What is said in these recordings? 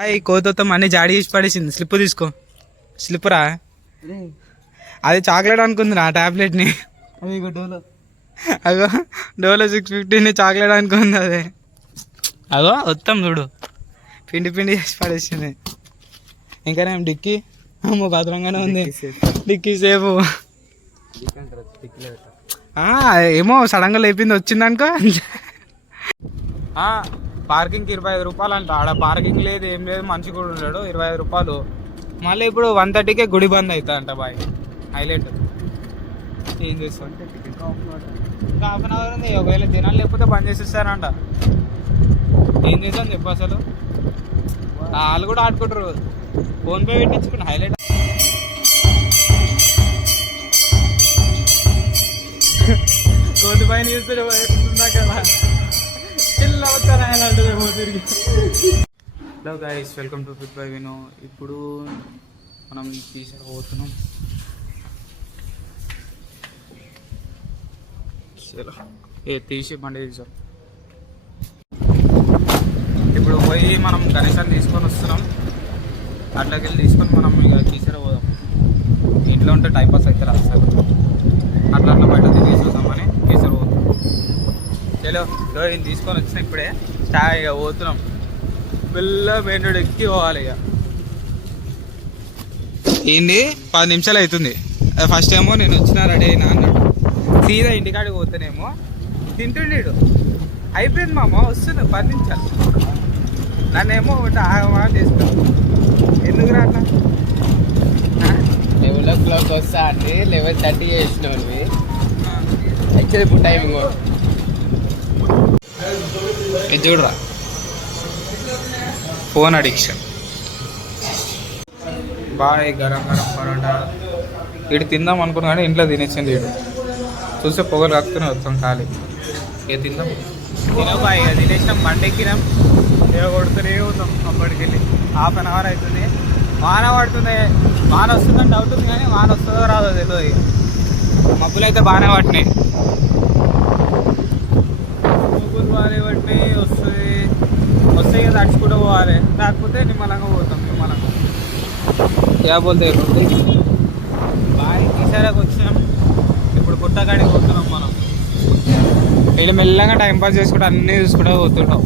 ఈ కోతొత్తం అన్ని జాడి చేసి పడేసింది. స్లిప్ తీసుకో. స్లిప్పరా అది చాక్లెట్ అనుకుంది నా టాబ్లెట్ని. అగో డోలో 650 చాక్లెట్ అనుకుంది అదే. అగో వస్తాం చూడు పిండి పిండి చేసి పడేసింది. ఇంకానేం డిక్కీ అమ్మో భద్రంగానే ఉంది. డిక్కీ సేపు ఏమో సడన్గా లేపింది వచ్చిందనుకో. పార్కింగ్కి 25 రూపాయలు అంట. ఆడ పార్కింగ్ లేదు ఏం లేదు, మనిషి కూడా ఉన్నాడు. 25 రూపాయలు. మళ్ళీ ఇప్పుడు 1:30కే గుడి బంద్ అవుతా అంట బాయ్. హైలైట్. ఏం చేస్తాం ఇంకా హాఫ్ అన్ అవర్ ఉంది. ఒకవేళ జనాలు లేకపోతే బంద్ చేసేస్తారంట. ఏం చేస్తాం చెప్పు అసలు. వాళ్ళు కూడా ఆడుకుంటారు. ఫోన్పే పెట్టించుకుని హైలైట్. కోటి పైన చూస్తే వేస్తుందా కదా. Hello guys, welcome to fit by Vino. ఇప్పుడు మనం టీషర్ట్ పోతున్నాం. తీసి బండి తీసాం. ఇప్పుడు పోయి మనం గణేశాన్ని తీసుకొని వస్తున్నాం. అట్లకి వెళ్ళి తీసుకొని మనం ఇక టీషర్ట్ పోదాం. ఇంట్లో ఉంటే టైంపాస్ అయితే రాస్తారు. అట్లా బయట తినేసి వద్దామని టీషర్ట్ పోతాం. చలో ఈయన తీసుకొని వచ్చిన ఇప్పుడే ఇక పోతున్నాం. పిల్ల మెయిన్ రోడ్ ఎక్కి పోవాలి. ఇక ఏంటి 10 నిమిషాలు అవుతుంది. ఫస్ట్ ఏమో నేను వచ్చినా రెడీ అయినా అన్నాడు. సీదా ఇంటికాడికి పోతేనేమో తింటుండేడు. అయిపోయింది మామ వస్తుంది 10 నిమిషాలు. నన్నేమో ఆగమా చేస్తాను. ఎందుకు రా అట్లా 11 o'clock వస్తా అంటే 11:30 చేసినావు. యాక్చువల్లీ ఇప్పుడు టైమింగ్ చూడరా ఫోన్ అడిక్షన్. బాయ్ గరం గరం పరోటా. ఇటు తిందాం అనుకున్నా కానీ ఇంట్లో తినేసింది. ఇటు చూస్తే పొగలు కాకుతూనే వస్తాం ఖాళీ. ఇక తిందాం బాయ్. ఇక తినేసినాం. బండి ఎక్కినాం. ఇక కొడుతూనే ఉన్నాం. అప్పటికెళ్ళి హాఫ్ అన్ అవర్ అవుతుంది. వాన పడుతుంది. వాన వస్తుందని డౌట్ ఉంది కానీ వాన వస్తుందో రాదో తెలియదు. ఇక మబ్బులు అయితే బాగానే పట్టినాయి. బాగానే పట్టినాయి. వస్తే ఇక తడుచుకుంటూ పోవాలి. కాకపోతే నిమ్మలంగా పోతాం. నిమ్మలంగా పోతే బాయ్ ఈసారికి వచ్చినాం. ఇప్పుడు గుట్టగాడికి పోతున్నాం మనం. వీళ్ళు మెల్లగా టైంపాస్ చేసుకుంటూ అన్నీ చూసుకుంటూ పోతుంటాం.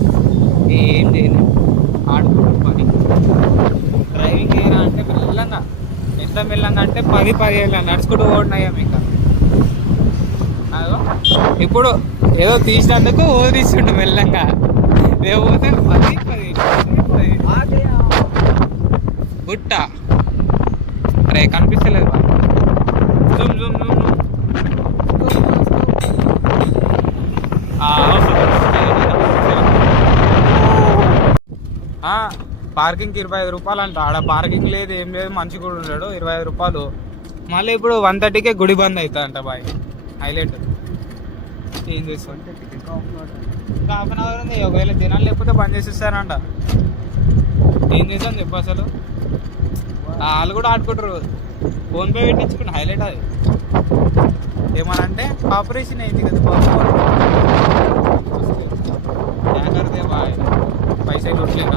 ఏం చేయలేదు, ఆడుకుంటాం పని. డ్రైవింగ్ చేయరా అంటే మెల్లంగా. ఎంత మెల్లంగా అంటే 10-15 నడుచుకుంటూ పోతున్నాయా మీకు. ఇప్పుడు ఏదో తీసినందుకు తీస్తుండు మెల్లంగా. లేకపోతే 10 గుట్ట అరే కనిపిస్తలేదు. జూమ్ జూమ్ జూమ్ పార్కింగ్కి 25 రూపాయలు అంట. ఆడ పార్కింగ్ లేదు ఏం లేదు, మనిషి కూడా ఉన్నాడు. 25 రూపాయలు. మళ్ళీ ఇప్పుడు 1:30కే గుడి బంద్ అవుతా అంట బాయ్. హైలైట్. ఏం చేస్తాం ఇంకా హాఫ్ అన్ అవర్ ఉంది. ఒకవేళ జనాలు లేకపోతే బంద్ చేసేస్తారంట. ఏం చేస్తాం చెప్పు అసలు. వాళ్ళు కూడా ఆడుకుంటారు. ఫోన్పే పెట్టించుకుని హైలైట్. అది ఏమనంటే ఆపరేషన్ అయింది కదా బాబు. బాయ్ పైసలు కొట్టలేక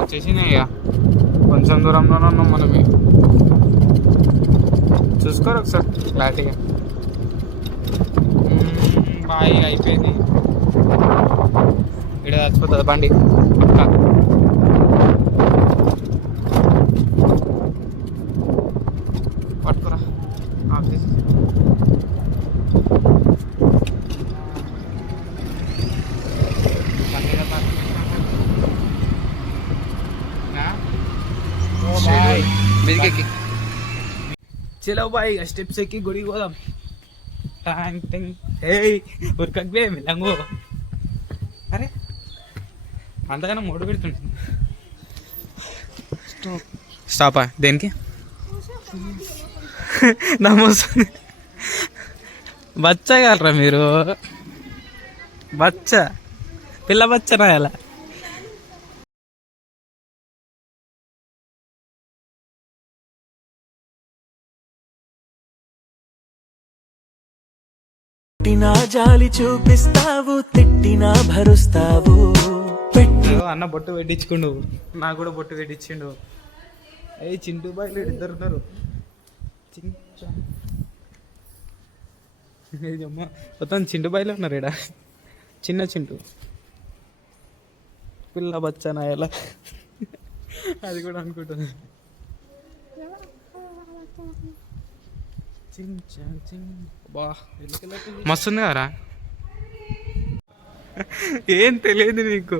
వచ్చేసినాయి. ఇక కొంచెం దూరంలోనే ఉన్నాం మనమే. చూసుకోరు ఒకసారి క్లారిటీగా. బాయ్ అయిపోయింది. ఇక్కడ చచ్చిపోతుంది బండి పక్కా. పట్టుకురా ఆఫీస్. చలో బాయ్ స్టెప్స్ ఎక్కి గుడికి పోదాం. ఉరకకే మెల్లంగో. అరే అంతకన్నా మూడు పెడుతుంటుంది. స్టాపా దేనికి నమ్మొస్తుంది. బచ్చా కాలరా మీరు. బచ్చా పిల్ల బచ్చనా ఎలా. జాలి చూపిస్తావు, తిట్టినా భరుస్తావు. అన్న బొట్టు పెట్టించుకుండు, నాకు కూడా బొట్టు పెట్టించిండు. అయ్యి చింటూ బాయ్ ఇద్దరు ఉన్నారు. అమ్మ మొత్తం చింటూ బాయ్లో ఉన్నారు ఇక్కడ. చిన్న చింటూ పిల్ల బచ్చానా ఎలా అది కూడా అనుకుంటుంది. బా మస్తుంది కదరా. ఏం తెలియదు నీకు,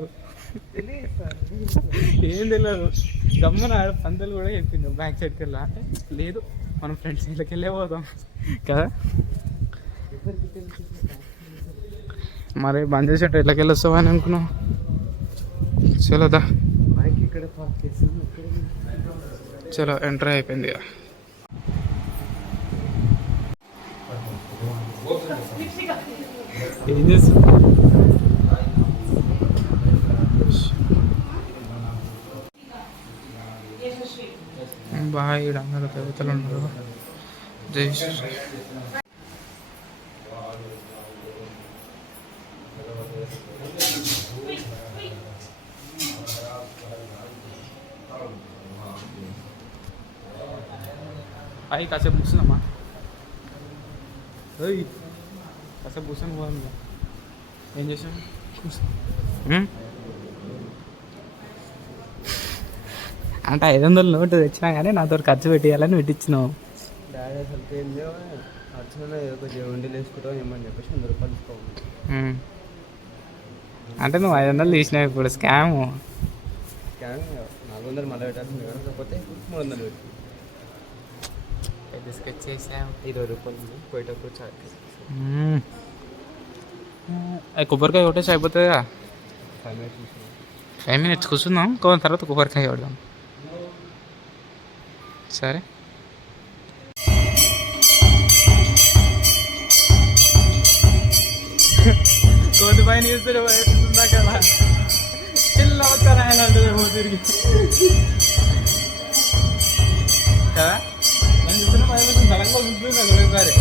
ఏం తెలియదు. గమ్మన పంతులు కూడా చెప్పిండు బ్యాక్ సైడ్కి వెళ్ళా అంటే లేదు మనం ఫ్రెండ్స్ ఇళ్ళకి వెళ్ళే పోదాం కదా. మరి బంద్ చేసేట ఇళ్ళకి వెళ్ళొస్తావా అని అనుకున్నావు. చలోదా చలో ఎంటర్ అయిపోయింది ఇక. ఏం చేస్తుంది బాగా ఇక్కడ అందరూ దేవతలు ఉన్నారు. జై శ్రీ. అయ్యి కాసేపు కూర్చుందమ్మా. అయ్యి కాసేపు కూర్చొని పోదాం. ఏం చేసాం అంటే 500 నోటు తెచ్చినా కానీ నాతో ఖర్చు పెట్టేయాలని పెట్టించినావు. డాడీ అసలు ఏం అర్చన కొంచెం వండి వేసుకుంటాం ఏమని చెప్పేసి 100 రూపాయలు తీసుకోవాలి. అంటే నువ్వు 500 తీసినావు ఇప్పుడు. స్కామ్ 400 మళ్ళీ పెట్టాల్సింది కానీ కాకపోతే 300 పెట్టి స్కెచ్ చేసావు. 20 రూపాయలు పోయేటప్పుడు చాలు. కొబ్బరికాయ కొట్టేసి అయిపోతుందిగా. 5 minutes కూర్చుందాం, కొంత తర్వాత కొబ్బరికాయ కొడదాం. సరే కోటి పైన చూస్తుందా కదా పిల్ల వస్తారా తిరిగి కదా. నేను చూస్తున్న సడన్గా ఉంటుంది ఒకసారి.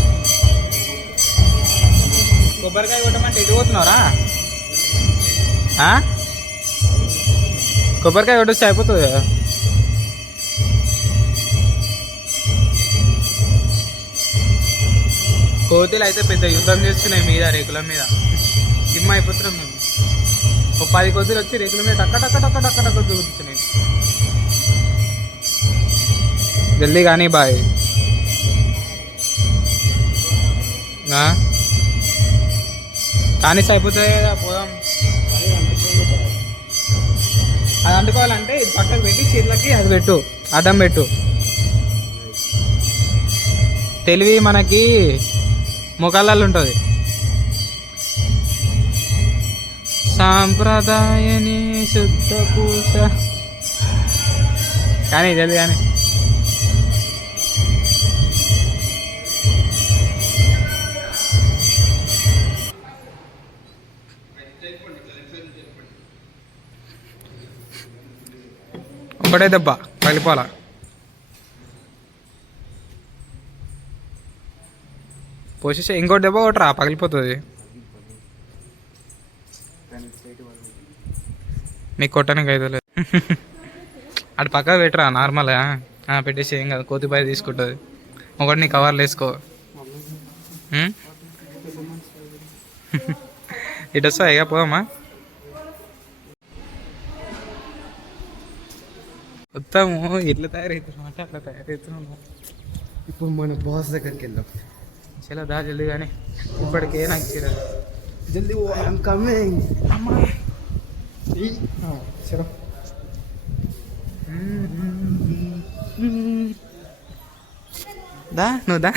కొబ్బరికాయ కొట్టమంటే ఎటు పోతున్నారా? కొబ్బరికాయ కొట్టేసి అయిపోతుంది కదా. కోతులు అయితే పెద్ద యుద్ధం చేస్తున్నాయి మీద రేకుల మీద. సినిమా అయిపోతున్నాం మేము. ఒక 10 కోతులు వచ్చి రేకుల మీద టక్క టక్క టక్క టక్క టక్క దూకుతున్నాయి. జల్దీ కానీ బాయ్. కానీ అయిపోతుంది కదా, పోదాం. అది అంటుకోవాలంటే ఇది పక్కకు పెట్టి చేతులకి అది పెట్టు, అడ్డం పెట్టు. తెలివి మనకి ముఖాలలో ఉంటుంది. సాంప్రదాయని శుద్ధ పూస కానీ తెలియదు కానీ ఒకటే దెబ్బ పగిలిపోవాలా. పోసేసి ఇంకోటి దెబ్బ కొట్టరా పగిలిపోతుంది. నీకు కొట్టడానికి అయితే లేదు. అటు పక్కకు పెట్టరా నార్మల్గా పెట్టేసి ఏం కాదు. కోతిబాయి తీసుకుంటుంది. ఒకటి నీ కవర్లు వేసుకో. ఇటు వస్తా ఇక పోదమ్మా. మొత్తము ఎట్లా తయారవుతున్నాం అంటే అట్లా తయారవుతున్నాము. ఇప్పుడు మన బాస్ దగ్గరికి వెళ్దాం. చలో దా జల్దీ కానీ. ఇప్పటికే నాకు ఇచ్చారు. జల్దీ ఐఎమ్ కమింగ్. చలో దా నువ్వు దా.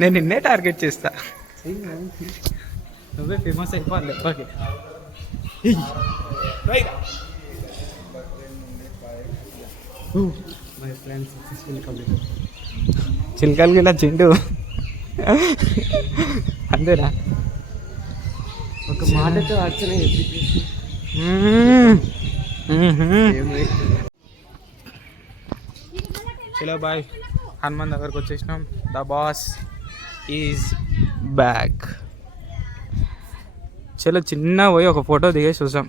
నేను నిన్నే టార్గెట్ చేస్తా. నువ్వే ఫేమస్ అయిపోవాలి దెబ్బకి. My plan successful complete. చిలకలకి ఇలా చిండు అంతేనా? ఒక మాటతో అర్చన చలో బాయ్. హనుమాన్ దగ్గరకు వచ్చేసినాం. The boss is back. చలో చిన్న పోయి ఒక ఫోటో దిగేసి చూసాం.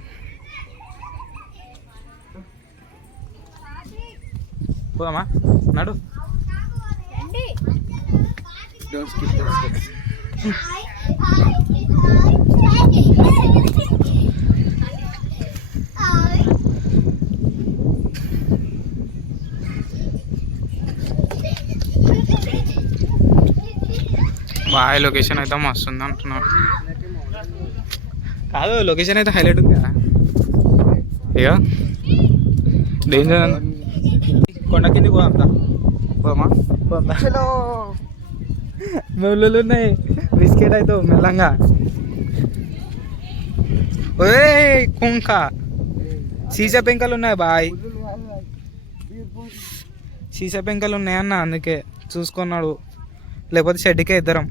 పోదామా నడు. Don't skip the steps. Boy location అయితే మస్తు ఉంది అంటున్నాను. కాదు లొకేషన్ అయితే హైలైట్ ఉంది కదా ఇక డేంజర్. కొండ కిందికి పోదాం పోమా పోదా. ముళ్ళు ఉన్నాయి బిస్కెట్ అవుతావు మెల్లంగా. ఓే కుంక సీసా పెంకలు ఉన్నాయి బాయ్, సీసా పెంకలు ఉన్నాయన్న అందుకే చూసుకున్నాడు, లేకపోతే షెడ్కే ఇద్దరం.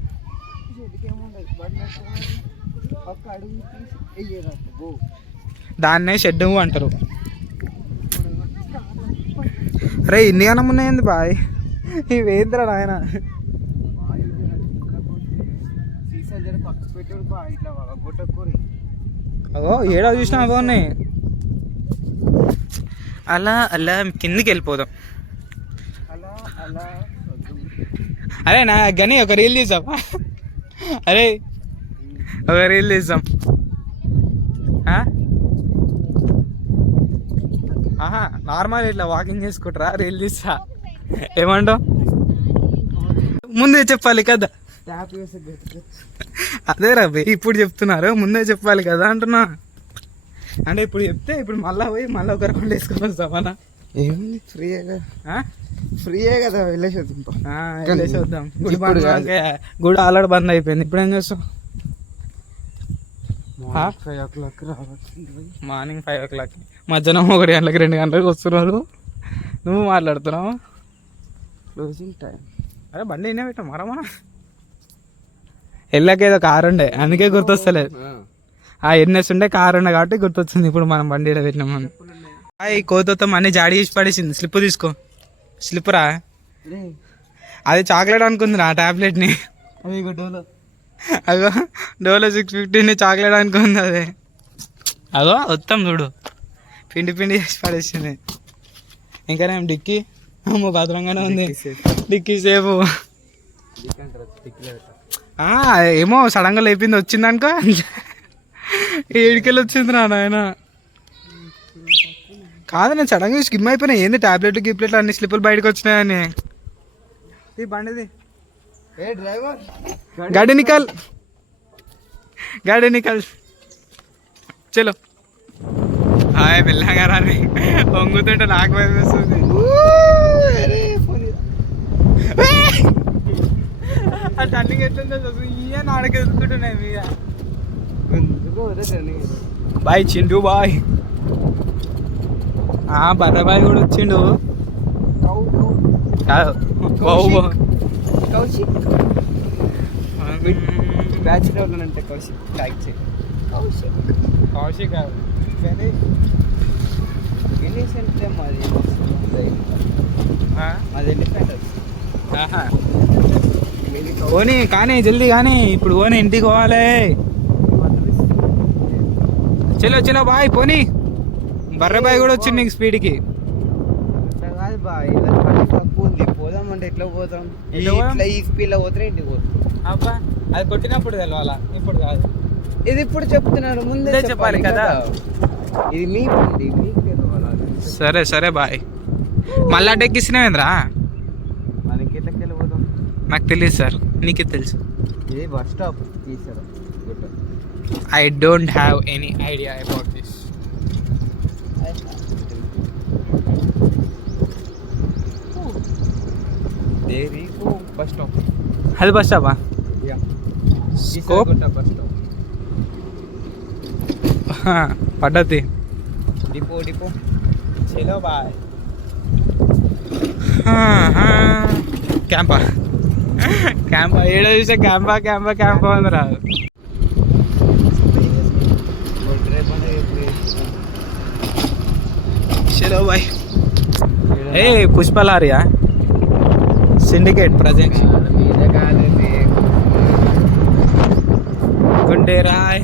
దాన్నే షెడ్ అంటారు. అరే ఇన్ని గనం ఉన్నాయండి బాయ్, ఇవేంద్రా నాయన. అగో ఏడా చూసినా అవో ఉన్నాయి. అలా అలా కిందికి వెళ్ళిపోదాం. అరే నా గని ఒక రీల్ తీసావా? అరే ఒక రీల్ తీసాం. ఆహా నార్మల్ ఇట్లా వాకింగ్ చేసుకుంటారా, రీల్ తీసా ఏమంటావు? ముందే చెప్పాలి కదా. అదే రవి ఇప్పుడు చెప్తున్నారు, ముందే చెప్పాలి కదా అంటున్నా. అంటే ఇప్పుడు చెప్తే ఇప్పుడు మళ్ళీ పోయి మళ్ళీ ఒక రౌండ్ వేసుకొని వస్తామన్నా. ఏముంది ఫ్రీయే కదా వెళ్ళేసి వద్దాం. గుడి ఆల్రెడీ బంద్ అయిపోయింది, ఇప్పుడు ఏం చేస్తాం? మార్నింగ్ 5 o'clock, మధ్యాహ్నం 1 గంటలకి 2 గంటలకు వస్తున్నారు. నువ్వు మాట్లాడుతున్నావు క్లోజింగ్ టైం. అరే బండి అయినా పెట్టాం మరా మనం వెళ్ళకేదో కారు ఉండే అందుకే గుర్తొస్తలేదు. ఆ ఎన్ఎస్ ఉండే కారు ఉండే కాబట్టి గుర్తొచ్చింది ఇప్పుడు మనం బండి పెట్టినామని. ఈ కోతొత్తం అన్ని జాడి చేసి పడేసింది. స్లిప్ తీసుకో. స్లిప్పురా అది చాక్లెట్ అనుకుంది ఆ టాబ్లెట్ని. అగో డోలో 650 చాక్లెట్ అనుకుంది అదే. అగో వస్తాం చూడు పిండి పిండి చేసి పడేసింది. ఇంకా నేను డిక్కీ అమ్మో భద్రంగానే ఉంది. డిక్కీ సేపు ఏమో సడన్గా లేపింది వచ్చింది అనుకో. ఏడికెళ్ళి వచ్చింది నాయన. కాదు నేను సడన్గా స్కిమ్ అయిపోయినా. ఏంది టాబ్లెట్లు గిప్లెట్లు అన్ని స్లిప్పులు బయటకు వచ్చినాయని. బండిది గాడి నికల్ చలో. హాయ్ మెల్లగా రాని వంగుతుంటే నాకు భయం వేస్తుంది. ఆ టర్నింగ్ ఎట్లుందో ఈయన ఆడకి ఎదుగుతుంటున్నాయి మీద. Bye చిండు bye. బర్రబాయ్ కూడా వచ్చిండు. బ్యాచులర్ అంటే కౌశిక్ గణేష్ అంటే మాది ఎలిఫెంట్. ఓని కానీ జల్దీ కానీ ఇప్పుడు ఓని ఇంటికి పోవాలి. చలో బాయ్ పోనీ. బర్రబాయ్ కూడా వచ్చింది నీకు స్పీడ్కి. కాదు బాయ్ తక్కువ ఉంది, పోదామంటే ఎట్లా పోతాం? ఇట్లా ఈ స్పీడ్లో పోతే ఇంటికి పోతాం. అబ్బా అది కొట్టినప్పుడు తెలవాలా, ఇప్పుడు కాదు. ఇది ఇప్పుడు చెప్తున్నారు, ముందే చెప్పాలి కదా. ఇది మీ బండి, మీకు తెలవాలి. సరే బాయ్. మళ్ళా డెక్కిస్తున్నావేంద్రా? మనకి ఎట్లకి వెళ్ళిపోతాం? నాకు తెలియదు సార్, నీకే తెలుసు. ఇది బస్ స్టాప్ తీసారు. I don't have any idea about this. Bus stop. అది బస్ స్టాపా? Scope bus stop. పద్ధతి డిపో. చలో బాయ్. క్యాంపా ఏడో చూసా క్యాంపా అని రాదు. చలో బాయ్. ఏ పుష్పలారియా సిండికేట్ ప్రజెంట్ గుండె రాయ్.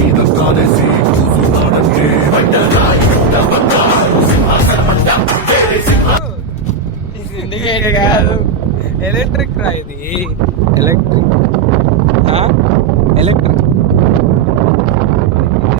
be the goddess, who's not a day, but the light, the rocket కాదు. ఎలక్ట్రిక్ రా ఇది, ఎలక్ట్రిక్ ఎలక్ట్రిక్